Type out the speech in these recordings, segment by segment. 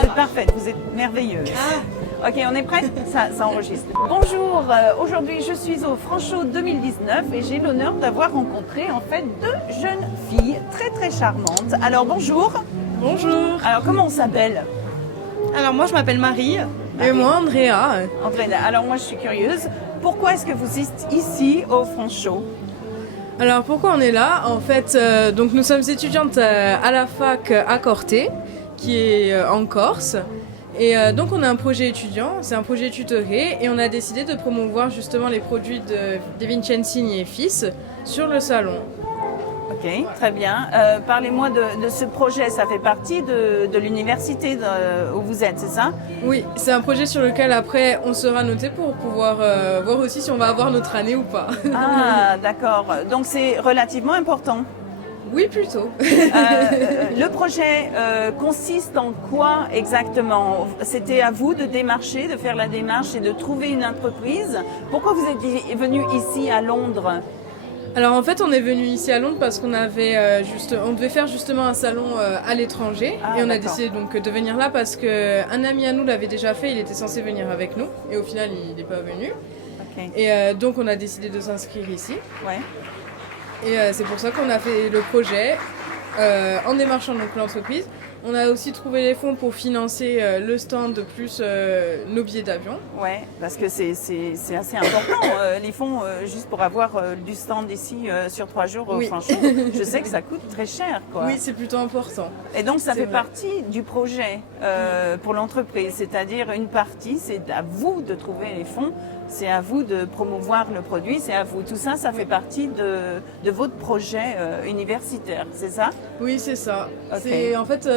Vous êtes parfaite, vous êtes merveilleuse. Ok, on est prêt? Ça enregistre. Bonjour, aujourd'hui je suis au Franchot 2019 et j'ai l'honneur d'avoir rencontré en fait deux jeunes filles très charmantes. Alors bonjour. Bonjour. Alors comment on s'appelle? Alors moi je m'appelle Marie. Et moi Andrea. Andrea, alors moi je suis curieuse. Pourquoi est-ce que vous êtes ici au Franchot? Alors pourquoi on est là? En fait, donc nous sommes étudiantes à la fac à Corté, qui est en Corse. Et donc on a un projet étudiant, c'est un projet tutoré, et on a décidé de promouvoir justement les produits de Vincenzini et Fils sur le salon. Ok, très bien. Parlez-moi de ce projet, ça fait partie de l'université où vous êtes, c'est ça? Oui, c'est un projet sur lequel après on sera noté pour pouvoir voir aussi si on va avoir notre année ou pas. Ah, d'accord. Donc c'est relativement important. Oui, plutôt. Le projet consiste en quoi exactement? C'était à vous de démarcher, de faire la démarche et de trouver une entreprise. Pourquoi vous êtes venu ici à Londres? Alors en fait on est venu ici à Londres parce qu'on avait on devait faire justement un salon à l'étranger et on a décidé donc de venir là parce qu'un ami à nous l'avait déjà fait, il était censé venir avec nous et au final il n'est pas venu. Okay. Et donc on a décidé de s'inscrire ici. Ouais. Et c'est pour ça qu'on a fait le projet en démarchant donc l'entreprise. On a aussi trouvé les fonds pour financer le stand plus nos billets d'avion. Ouais, parce que c'est assez important les fonds juste pour avoir du stand ici sur 3 jours au Franchot. Je sais que ça coûte très cher, quoi. Oui, c'est plutôt important. Et donc ça fait partie du projet pour l'entreprise, c'est-à-dire une partie, c'est à vous de trouver les fonds. C'est à vous de promouvoir le produit, c'est à vous. Tout ça, ça fait partie de votre projet universitaire, c'est ça? Oui, c'est ça. Okay. C'est en fait,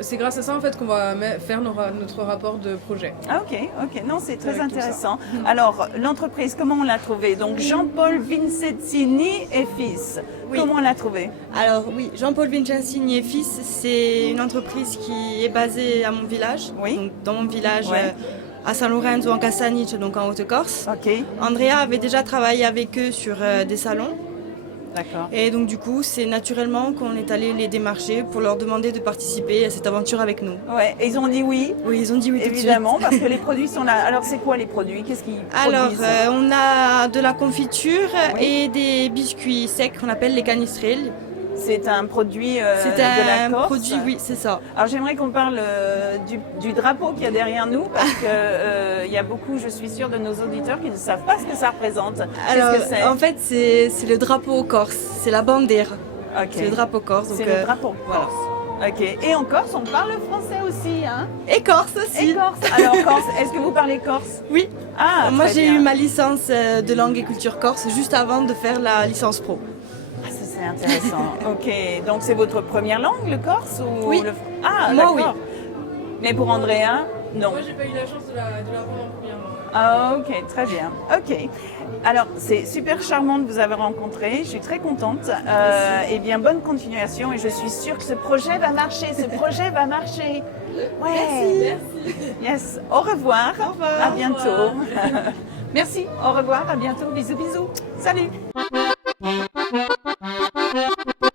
c'est grâce à ça en fait qu'on va faire notre rapport de projet. Ah ok, non, c'est très intéressant. Alors, l'entreprise, comment on l'a trouvée? Donc, Jean-Paul Vincenzini et Fils. Oui. Comment on l'a trouvée? Alors oui, Jean-Paul Vincenzini et Fils, c'est une entreprise qui est basée à mon village. Oui. Donc, dans mon village. À San Lorenzo en Castagnice, donc en Haute-Corse. Ok. Andrea avait déjà travaillé avec eux sur des salons. D'accord. Et donc du coup, c'est naturellement qu'on est allé les démarcher pour leur demander de participer à cette aventure avec nous. Ouais, et ils ont dit oui. Oui, ils ont dit oui tout de suite. Évidemment, parce que les produits sont là. Alors c'est quoi les produits? Qu'est-ce qu'ils produisent? Alors, on a de la confiture et des biscuits secs qu'on appelle les canistrelles. C'est un produit de la C'est un Corse. produit, oui, c'est ça. Alors j'aimerais qu'on parle du drapeau qu'il y a derrière nous, parce que il y a beaucoup, je suis sûre, de nos auditeurs qui ne savent pas ce que ça représente. Alors, qu'est-ce que c'est? en fait, c'est le drapeau corse, c'est la bandère. Okay. C'est le drapeau corse. C'est le drapeau corse. Voilà. Ok. Et en Corse, on parle français aussi, hein? Et corse aussi. Et corse. Alors Corse, est-ce que vous parlez corse? Oui. Ah, moi j'ai bien. eu ma licence de langue et culture corse juste avant de faire la licence pro. Ah, ça c'est intéressant. Ok, donc c'est votre première langue, le corse ou Oui. Ah, moi oui. Mais pour Andrea, non. Moi j'ai pas eu la chance de l'apprendre en première langue. Ah, ok, très bien. Ok. Alors, c'est super charmant de vous avoir rencontré. Je suis très contente. Eh bien, bonne continuation et je suis sûre que ce projet va marcher. Ce projet va marcher. Ouais. Merci. Yes. Au revoir. Au revoir. À bientôt. Merci. Au revoir. À bientôt. Bisous, bisous. Salut.